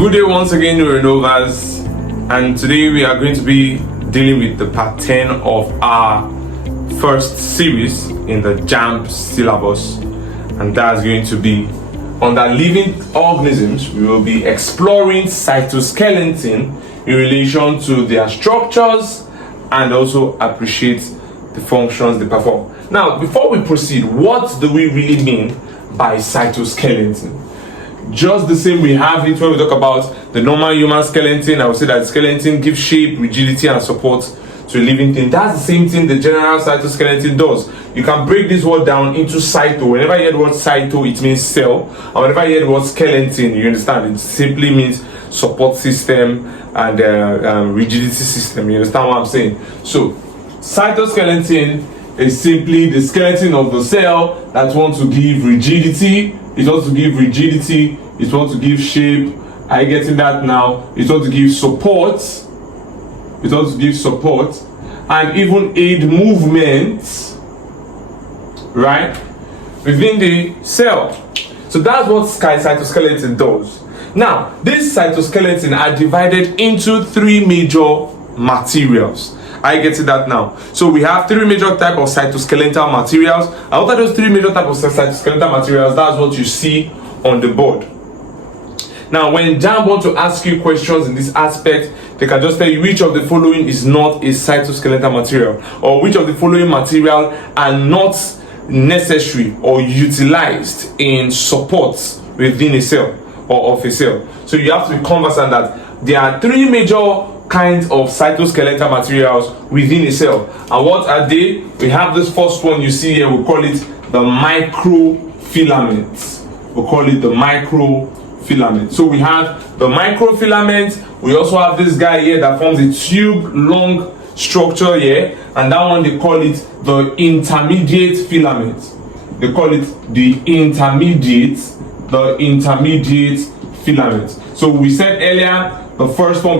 Good day once again, Renovers, and today we are going to be dealing with the part 10 of our first series in the JAMB syllabus, and that's going to be under living organisms. We will be exploring cytoskeleton in relation to their structures and also appreciate the functions they perform. Now, before we proceed, what do we really mean by cytoskeleton? Just the same we have it when we talk about the normal human skeleton. I would say that skeleton gives shape, rigidity, and support to a living thing. That's the same thing the general cytoskeleton does. You can break this word down into cyto. Whenever you hear the word cyto, it means cell. And whenever you hear the word skeleton, you understand it simply means support system and rigidity system. You understand what I'm saying? So, cytoskeleton is simply the skeleton of the cell that wants to give rigidity. It wants to give rigidity. It wants to give shape. Are you getting that now? It wants to give support. It wants to give support and even aid movement, right, within the cell. So that's what cytoskeleton does. Now, these cytoskeleton are divided into three major materials. Are you getting that now? So we have three major types of cytoskeletal materials. And what are those three major types of cytoskeletal materials? That's what you see on the board. Now, when JAMB want to ask you questions in this aspect, they can just tell you which of the following is not a cytoskeletal material, or which of the following material are not necessary or utilized in support within a cell or of a cell. So you have to be conversant that there are three major kinds of cytoskeletal materials within a cell. And what are they? We have this first one you see here. We call it the microfilament. We call it the microfilament. So we have the microfilament. We also have this guy here that forms a tube long structure here, and that one they call it the intermediate filament. They call it the intermediate filament. So we said earlier, the first one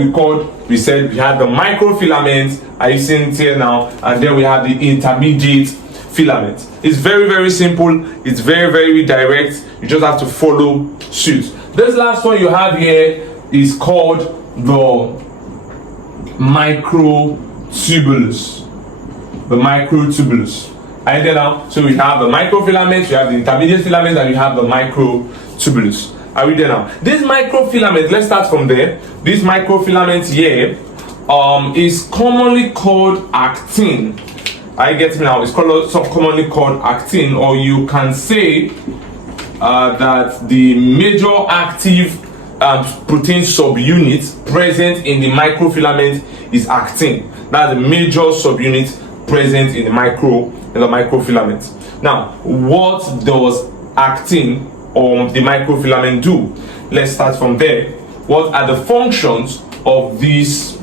we said we had the microfilament. Are you seeing it here now? And then we have the intermediate filament. It's very, very simple. It's very, very direct. You just have to follow suit. This last one you have here is called the microtubulus. The microtubulus. Are you there now? So we have the microfilament, we have the intermediate filament, and we have the microtubulus. Are we there now? This microfilament, let's start from there. This microfilament here is commonly called actin. I get it now. It's commonly called actin, or you can say that the major active protein subunit present in the microfilament is actin. That's the major subunit present in the microfilament. Now, what does actin or the microfilament do? Let's start from there. What are the functions of this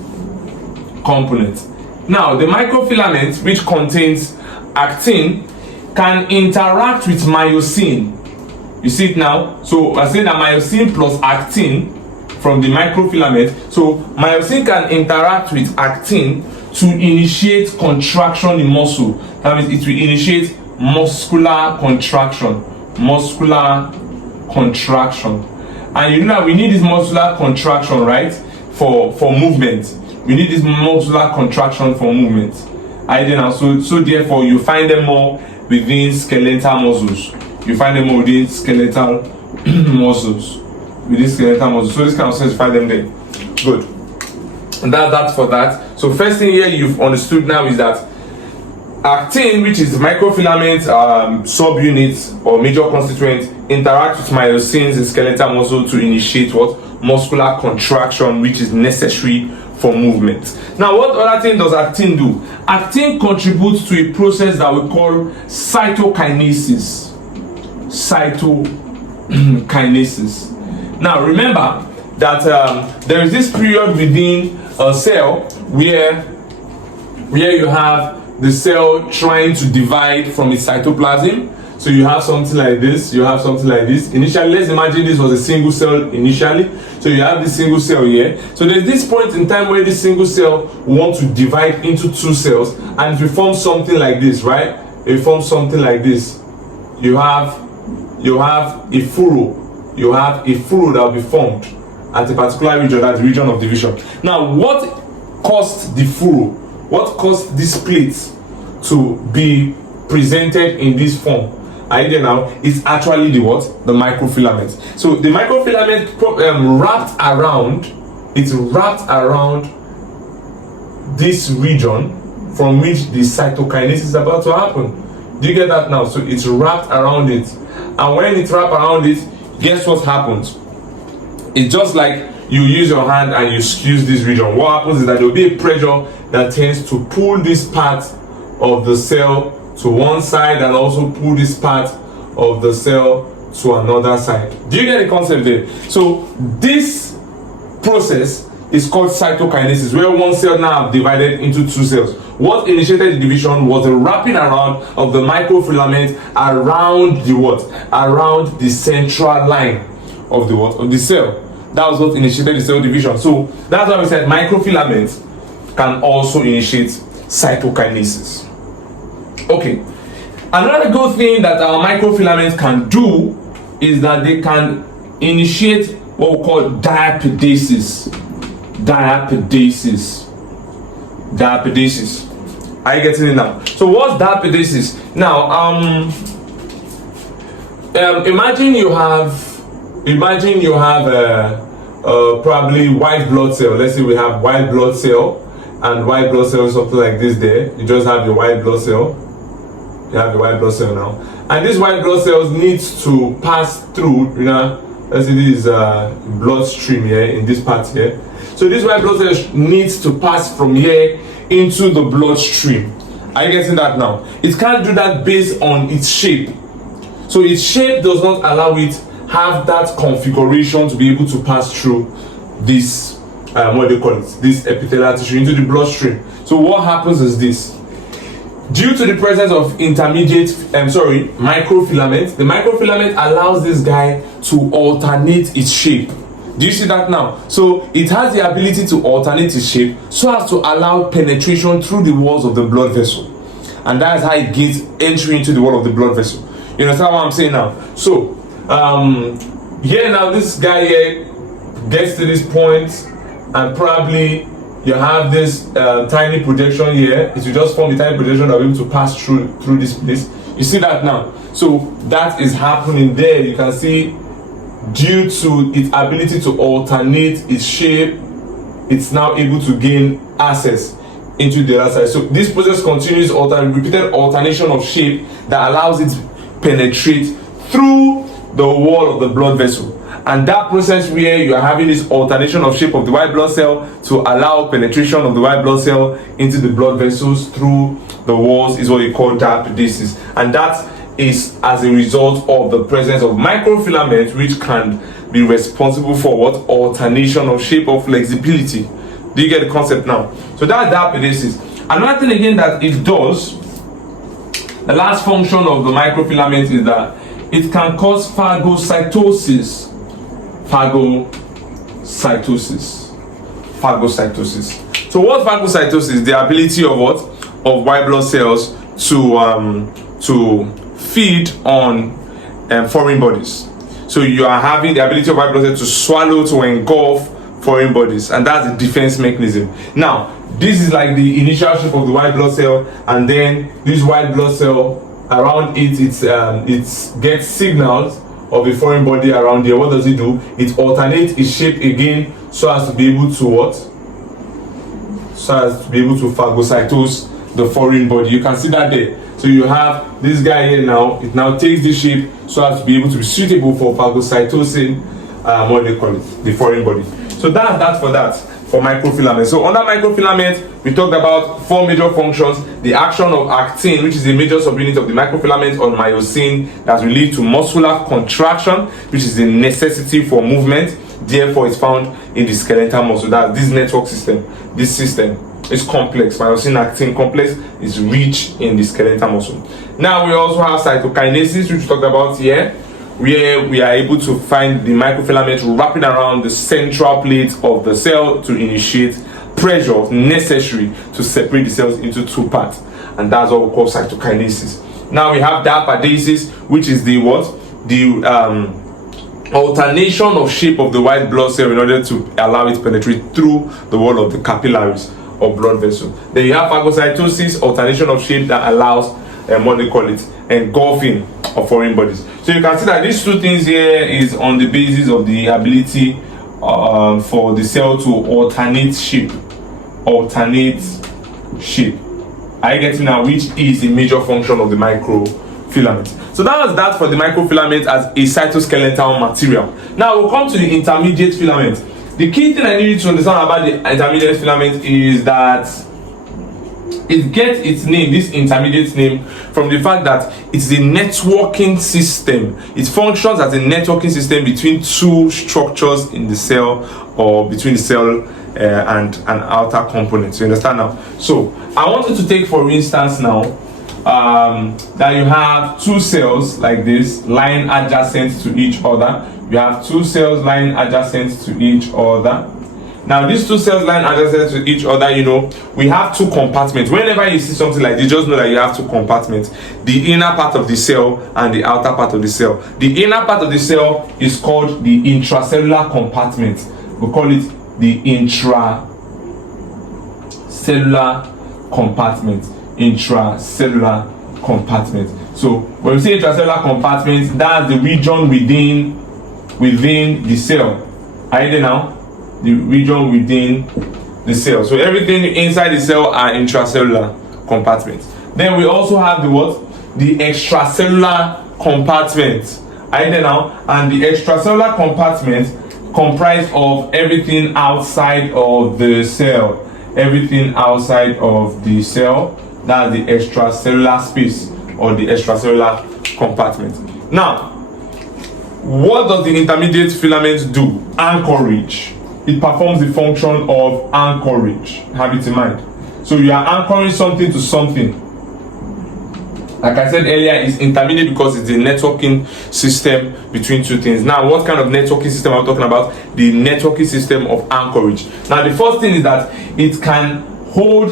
component? Now, the microfilament, which contains actin, can interact with myosin. You see it now? So I say that myosin plus actin from the microfilament. So myosin can interact with actin to initiate contraction in muscle. That means it will initiate muscular contraction. And you know that we need this muscular contraction, right, for movement. We need this muscular contraction for movement. So therefore you find them more within skeletal muscles. You find them more within skeletal muscles. So this kind of sense you find them there. Good. And that's for that. So first thing here you've understood now is that actin, which is the microfilament subunit or major constituent, interacts with myosins in skeletal muscle to initiate what? Muscular contraction, which is necessary for movement. Now, what other thing does actin do? Actin contributes to a process that we call cytokinesis. Cytokinesis. Now, remember that there is this period within a cell where you have the cell trying to divide from its cytoplasm. So you have something like this, Initially, let's imagine this was a single cell initially. So you have this single cell here. So there's this point in time where this single cell wants to divide into two cells, and it will form something like this, right? It forms something like this. You have a furrow. That will be formed. at a particular region, that's the region of division. Now, what caused the furrow? What caused this split to be presented in this form? Idea now is actually the what? The microfilament. So the microfilament wrapped around this region from which the cytokinesis is about to happen. Do you get that now? So it's wrapped around it, and when it's wrapped around it, guess what happens? It's just like you use your hand and you squeeze this region. What happens is that there will be a pressure that tends to pull this part of the cell to one side and also pull this part of the cell to another side. Do you get the concept there? So this process is called cytokinesis, where one cell now divided into two cells. What initiated the division was the wrapping around of the microfilament around the what? Around the central line of the what? Of the cell. That was what initiated the cell division. So that's why we said microfilaments can also initiate cytokinesis. Okay, another good thing that our microfilaments can do is that they can initiate what we call diapedesis. Diapedesis. Are you getting it now? So what's diapedesis? Now, imagine you have probably white blood cell. Let's say we have white blood cell, and white blood cell is something like this. There, you just have your white blood cell. You have the white blood cell now, and this white blood cells needs to pass through. Let's say this is bloodstream here in this part here. So this white blood cell needs to pass from here into the bloodstream. Are you getting that now? It can't do that based on its shape. So its shape does not allow it have that configuration to be able to pass through this this epithelial tissue into the bloodstream. So what happens is this: due to the presence of microfilament, the microfilament allows this guy to alternate its shape. Do you see that now? So it has the ability to alternate its shape so as to allow penetration through the walls of the blood vessel, and that is how it gets entry into the wall of the blood vessel. You understand what I'm saying now? So here now, this guy here gets to this point, and probably you have this tiny projection here. It will just form a tiny projection that will be able to pass through this place. You see that now? So that is happening there. You can see, due to its ability to alternate its shape, it's now able to gain access into the other side. So this process continues, repeated alternation of shape that allows it to penetrate through the wall of the blood vessel. And that process where you are having this alternation of shape of the white blood cell to allow penetration of the white blood cell into the blood vessels through the walls is what you call diapedesis. And that is as a result of the presence of microfilament, which can be responsible for what? Alternation of shape or flexibility. Do you get the concept now? So that's diapedesis. Another thing again that it does, the last function of the microfilament is that it can cause phagocytosis. Phagocytosis. So what phagocytosis? The ability of what? Of white blood cells to feed on foreign bodies. So you are having the ability of white blood cells to swallow, to engulf foreign bodies, and that's the defense mechanism. Now, this is like the initial shape of the white blood cell, and then this white blood cell around it, it gets signals of a foreign body around here. What does it do? It alternates its shape again so as to be able to what? So as to be able to phagocytose the foreign body. You can see that there. So you have this guy here now. It now takes the shape so as to be able to be suitable for phagocytosing what they call it, the foreign body. So that's that for microfilament. So under microfilament, we talked about four major functions: the action of actin, which is a major subunit of the microfilament, on myosin, that will lead to muscular contraction, which is a necessity for movement. Therefore, it's found in the skeletal muscle. That this network system, this system is complex. Myosin actin complex is rich in the skeletal muscle. Now we also have cytokinesis, which we talked about here, where we are able to find the microfilament wrapping around the central plate of the cell to initiate pressure necessary to separate the cells into two parts, and that's what we call cytokinesis. Now we have diapedesis, which is the what? The alternation of shape of the white blood cell in order to allow it to penetrate through the wall of the capillaries or blood vessel. Then you have phagocytosis, alternation of shape that allows what they call it, engulfing of foreign bodies. So you can see that these two things here is on the basis of the ability for the cell to alternate shape. Alternate shape. Are you getting now? Which is a major function of the microfilament. So that was that for the microfilament as a cytoskeletal material. Now we'll come to the intermediate filament. The key thing I need you to understand about the intermediate filament is that it gets its name, this intermediate name, from the fact that it's a networking system. It functions as a networking system between two structures in the cell, or between the cell and an outer component. So you understand now? So I want you to take, for instance, now that you have two cells like this lying adjacent to each other. You have two cells lying adjacent to each other. Now these two cells lying adjacent to each other, you know, we have two compartments. Whenever you see something like this, just know that you have two compartments: the inner part of the cell and the outer part of the cell. The inner part of the cell is called the intracellular compartment. We call it the intracellular compartment. Intracellular compartment. So when we say intracellular compartment, that's the region within the cell. Are you there now? The region within the cell. So everything inside the cell are intracellular compartments. Then we also have the what? The extracellular compartment. Are you there now? And the extracellular compartment comprised of everything outside of the cell. Everything outside of the cell. That's the extracellular space or the extracellular compartment. Now, what does the intermediate filament do? Anchorage. It performs the function of anchorage. Have it in mind. So you are anchoring something to something. Like I said earlier, it's intermediate because it's a networking system between two things. Now, what kind of networking system I'm talking about? The networking system of anchorage. Now, the first thing is that it can hold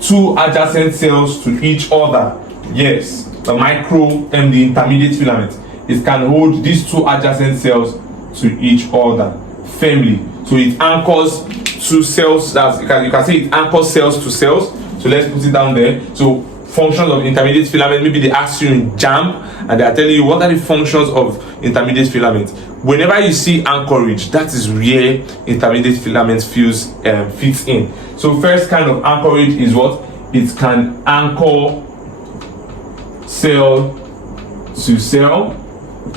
two adjacent cells to each other. Yes, the intermediate filament. It can hold these two adjacent cells to each other firmly. So it anchors two cells. You can say it anchors cells to cells. So let's put it down there. So functions of intermediate filament. Maybe they ask you in JAMB and they are telling you what are the functions of intermediate filament. Whenever you see anchorage, that is where intermediate filament fits in. So first kind of anchorage is what? It can anchor cell to cell,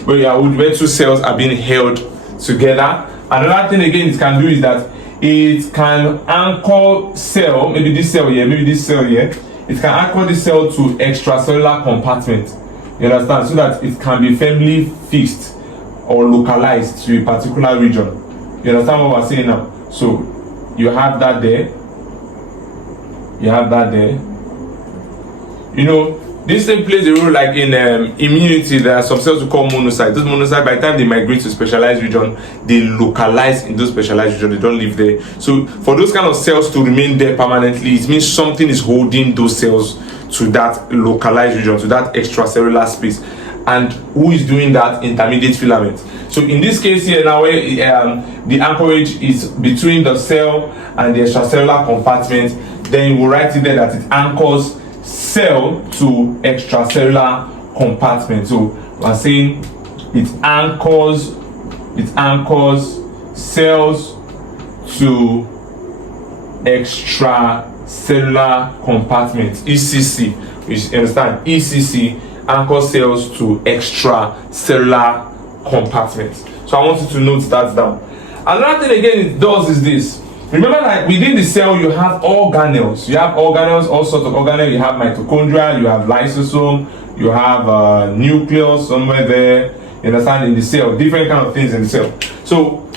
where two cells are being held together. Another thing again it can do is that it can anchor cell, maybe this cell here, maybe this cell here. It can anchor the cell to extracellular compartment. You understand? So that it can be firmly fixed or localized to a particular region. You understand what we're saying now? So you have that there. You have that there. You know, this thing plays a role like in immunity. There are some cells we call monocytes. Those monocytes, by the time they migrate to specialized region, they localize in those specialized region. They don't live there. So for those kind of cells to remain there permanently, it means something is holding those cells to that localized region, to that extracellular space. And who is doing that? Intermediate filament. So in this case here now, where the anchorage is between the cell and the extracellular compartment, then you will write it there that it anchors cell to extracellular compartment. So we're saying it anchors cells to extracellular compartment, ECC. You understand? ECC anchors cells to extracellular compartment. So I want you to note that down. Another thing again it does is this. Remember, like within the cell, you have organelles. You have organelles, all sorts of organelles. You have mitochondria, you have lysosome, you have nucleus somewhere there. You understand? In the cell, different kind of things in the cell. So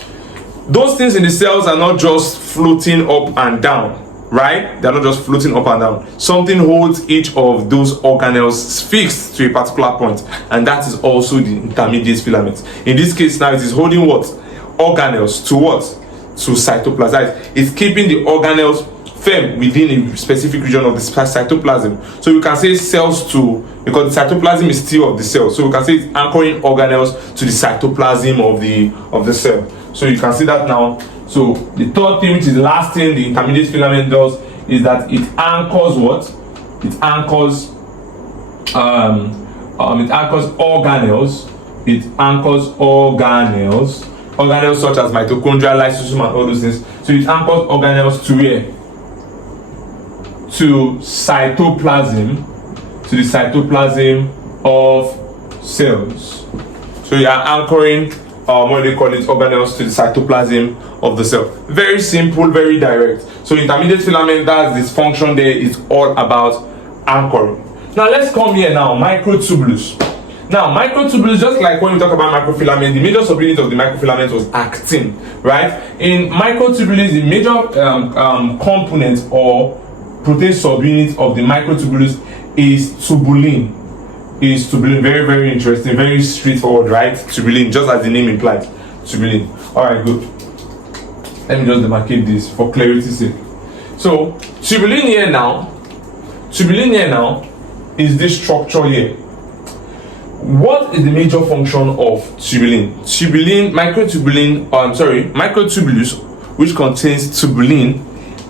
those things in the cells are not just floating up and down, right? They're not just floating up and down. Something holds each of those organelles fixed to a particular point, and that is also the intermediate filament. In this case, now it is holding what? Organelles to what? To cytoplasm. It's keeping the organelles firm within a specific region of the cytoplasm. So you can say cells to because the cytoplasm is still of the cell. So we can say it's anchoring organelles to the cytoplasm of the cell. So you can see that now. So the third thing, which is the last thing the intermediate filament does, is that it anchors what? It anchors organelles. It anchors organelles such as mitochondria, lysosome, and all those things. So it anchors organelles to where? To cytoplasm, to the cytoplasm of cells. So you are anchoring what they call it, organelles to the cytoplasm of the cell. Very simple, very direct. So intermediate filament, that's this function there, is all about anchoring. Now let's come here now, microtubulus. Now microtubulus, just like when we talk about microfilament, the major subunit of the microfilament was actin, right? In microtubulus, the major component or protein subunit of the microtubulus is tubulin. Very, very interesting, very straightforward, right? Tubulin, just as the name implies, tubulin. All right, good. Let me just demarcate this for clarity's sake. So tubulin here now is this structure here. What is the major function of tubulin? Microtubulus, which contains tubulin,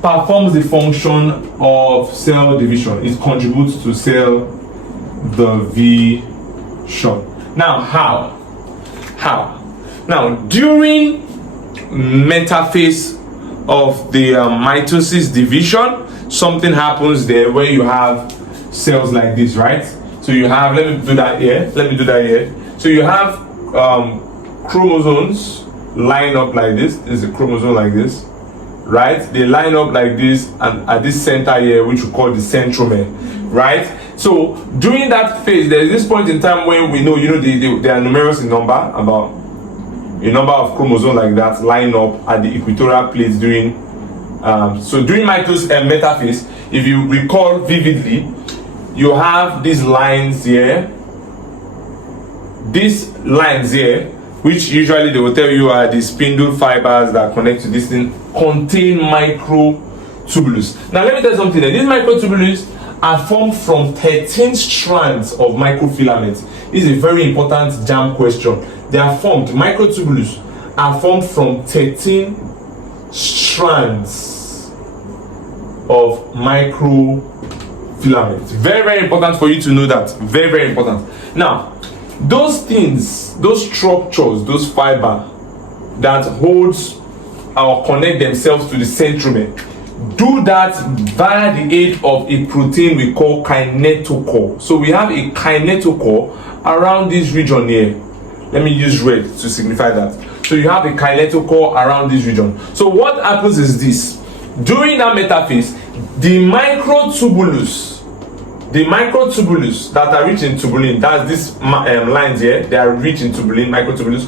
performs the function of cell division. It contributes to cell division. Now, how? Now, during metaphase of the mitosis division, something happens there where you have cells like this, right? So you have, let me do that here. So you have chromosomes line up like this. There's a chromosome like this, right? They line up like this, and at this center here, which we call the centromere, right? So during that phase, there is this point in time when we know, they are numerous in number, about a number of chromosomes like that line up at the equatorial plates during metaphase. If you recall vividly, you have these lines here, which usually they will tell you are the spindle fibers that connect to this thing, contain microtubulus. Now let me tell you something. These microtubulus are formed from 13 strands of microfilaments. This is a very important JAMB question. Microtubulus are formed from 13 strands of microfilaments. Very, very important for you to know that. Very, very important. Now, those things, those structures, those fiber that holds or connect themselves to the centromere, do that via the aid of a protein we call kinetochore. So we have a kinetochore around this region here. Let me use red to signify that. So you have a kinetochore around this region. So what happens is this: during that metaphase, the microtubulus that are rich in tubulin, that's these lines here, they are rich in tubulin, microtubulus,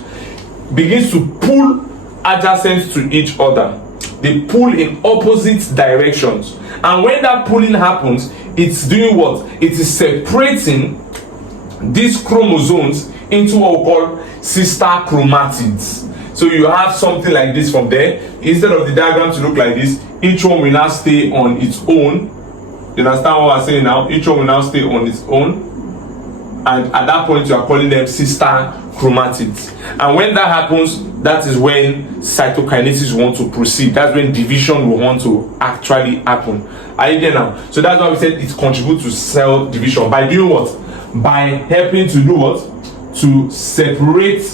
begins to pull adjacent to each other. They pull in opposite directions, and when that pulling happens, it's doing what? It is separating these chromosomes into what we call sister chromatids. So you have something like this from there. Instead of the diagram to look like this, each one will now stay on its own. You understand what I'm saying now? Each one will now stay on its own, and at that point you are calling them sister chromatids. And when that happens, that is when cytokinesis want to proceed. That's when division will want to actually happen. Are you there now? So that's why we said it contributes to cell division by doing what? By helping to do what? To separate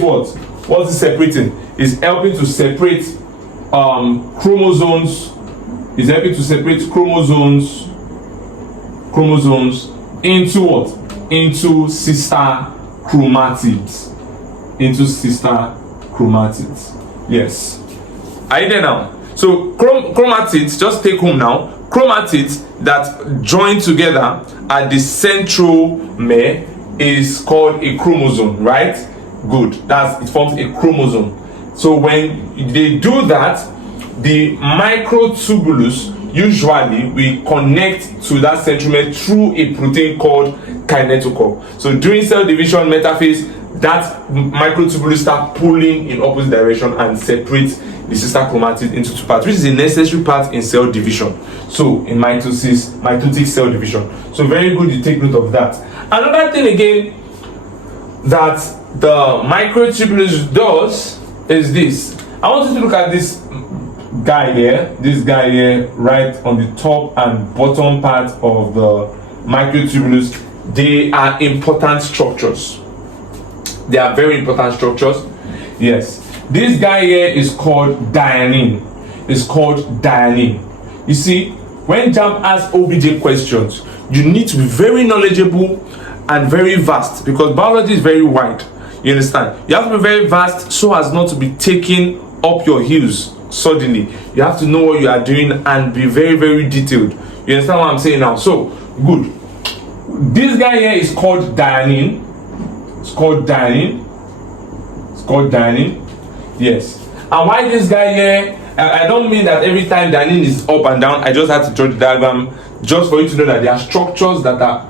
what? What is separating? Is helping to separate chromosomes. Is helping to separate chromosomes into what? Into sister chromatids. Yes. Are you there now? So chromatids, just take home now. Chromatids that join together at the centromere is called a chromosome, right? Good. It forms a chromosome. So when they do that, the microtubulus usually we connect to that centromere through a protein called kinetochore. So during cell division metaphase, that microtubule start pulling in opposite direction and separate the sister chromatids into two parts, which is a necessary part in cell division. So in mitotic cell division. So very good, you take note of that. Another thing again that the microtubulus does is this. I want you to look at this guy here, right on the top and bottom part of the microtubulus. They are important structures. They are very important structures. Yes. This guy here is called dynein. It's called dynein. You see, when JAMB asks OBJ questions, you need to be very knowledgeable and very vast, because biology is very wide. You understand? You have to be very vast so as not to be taken up your heels suddenly. You have to know what you are doing and be very, very detailed. You understand what I'm saying now? So, good. This guy here is called dynein. It's called dynein. It's called dynein. Yes. And why this guy here? I don't mean that every time dynein is up and down. I just had to draw the diagram just for you to know that there are structures that are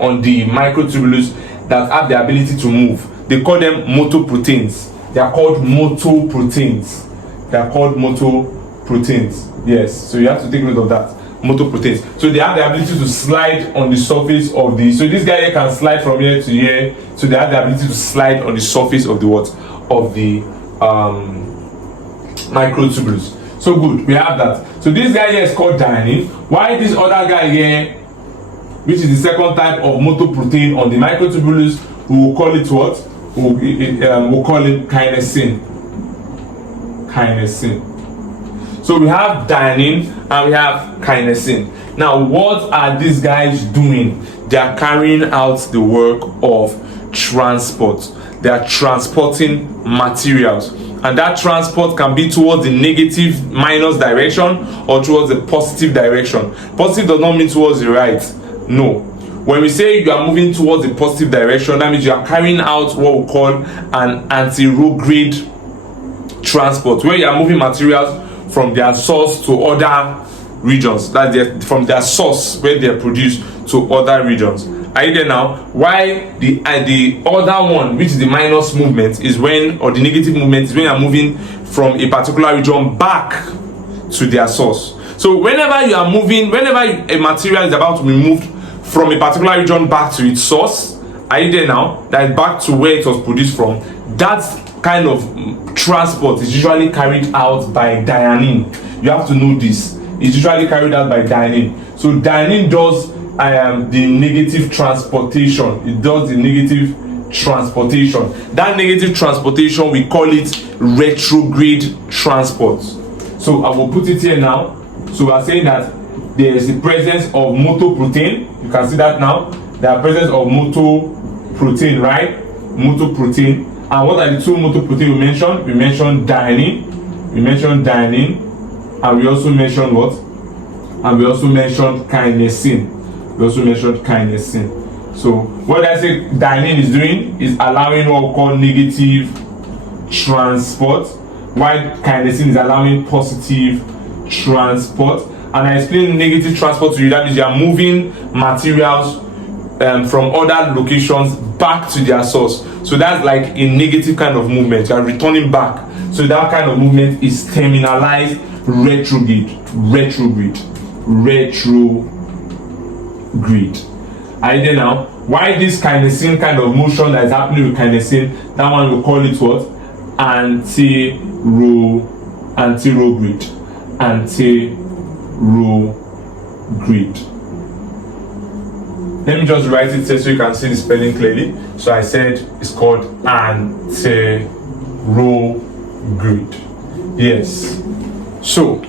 on the microtubulus that have the ability to move. They call them motoproteins. They are called motoproteins. They are called motoproteins. Yes. So you have to take note of that. Motoproteins. So they have the ability to slide on the surface of the. So this guy here can slide from here to here. So they have the ability to slide on the surface of the what? Of the microtubulus. So good, we have that. So this guy here is called dynein. Why this other guy here, which is the second type of motoprotein on the microtubulus, we will call it what? We'll call it kinesin. Kinesin. So we have dynein and we have kinesin. Now, what are these guys doing? They are carrying out the work of transport. They are transporting materials, and that transport can be towards the negative minus direction or towards the positive direction. Positive does not mean towards the right. No. When we say you are moving towards the positive direction, that means you are carrying out what we call an anti-retrograde transport, where you are moving materials from their source to other regions. That from their source where they are produced to other regions. Are you there now? Why the other one, which is the minus movement, is when, or the negative movement is when you are moving from a particular region back to their source. So whenever you are moving, whenever a material is about to be moved from a particular region back to its source, are you there now? That is back to where it was produced from. That kind of transport is usually carried out by dynein. You have to know this. It's usually carried out by dynein. So dynein does the negative transportation. It does the negative transportation. That negative transportation, we call it retrograde transport. So I will put it here now. So we are saying that there is the presence of motoprotein. You can see that now. There is presence of motoprotein, right? Motoprotein. And what are the two motoprotein we mentioned? We mentioned dynein. We mentioned dynein. And we also mentioned what? And we also mentioned kinesin. We also mentioned kinesin. So what I say dynein is doing is allowing what we call negative transport, while kinesin is allowing positive transport. And I explained negative transport to you. That means you are moving materials from other locations back to their source. So that's like a negative kind of movement. You are returning back. So that kind of movement is terminalized retrograde. Are you there now? Why this kinesin kind of motion that is happening with kinesin, that one we call it what? Anterograde. Let me just write it so you can see the spelling clearly. So I said it's called anterograde. Yes. So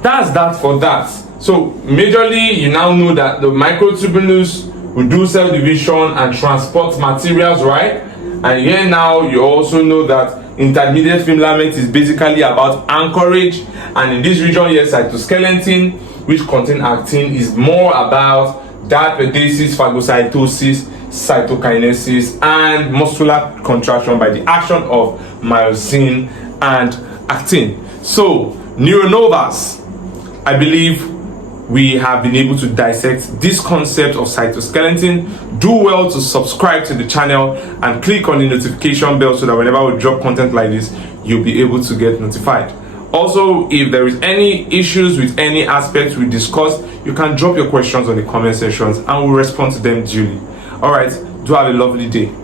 that's that for that. So majorly, you now know that the microtubulus will do cell division and transport materials, right? And here now you also know that intermediate filament is basically about anchorage, and in this region here, cytoskeleton, which contain actin, is more about diapedesis, phagocytosis, cytokinesis, and muscular contraction by the action of myosin and actin. So neuronovas, I believe we have been able to dissect this concept of cytoskeleton. Do well to subscribe to the channel and click on the notification bell so that whenever we drop content like this, you'll be able to get notified. Also, if there is any issues with any aspect we discussed, you can drop your questions on the comment sections and we'll respond to them duly. Alright, do have a lovely day.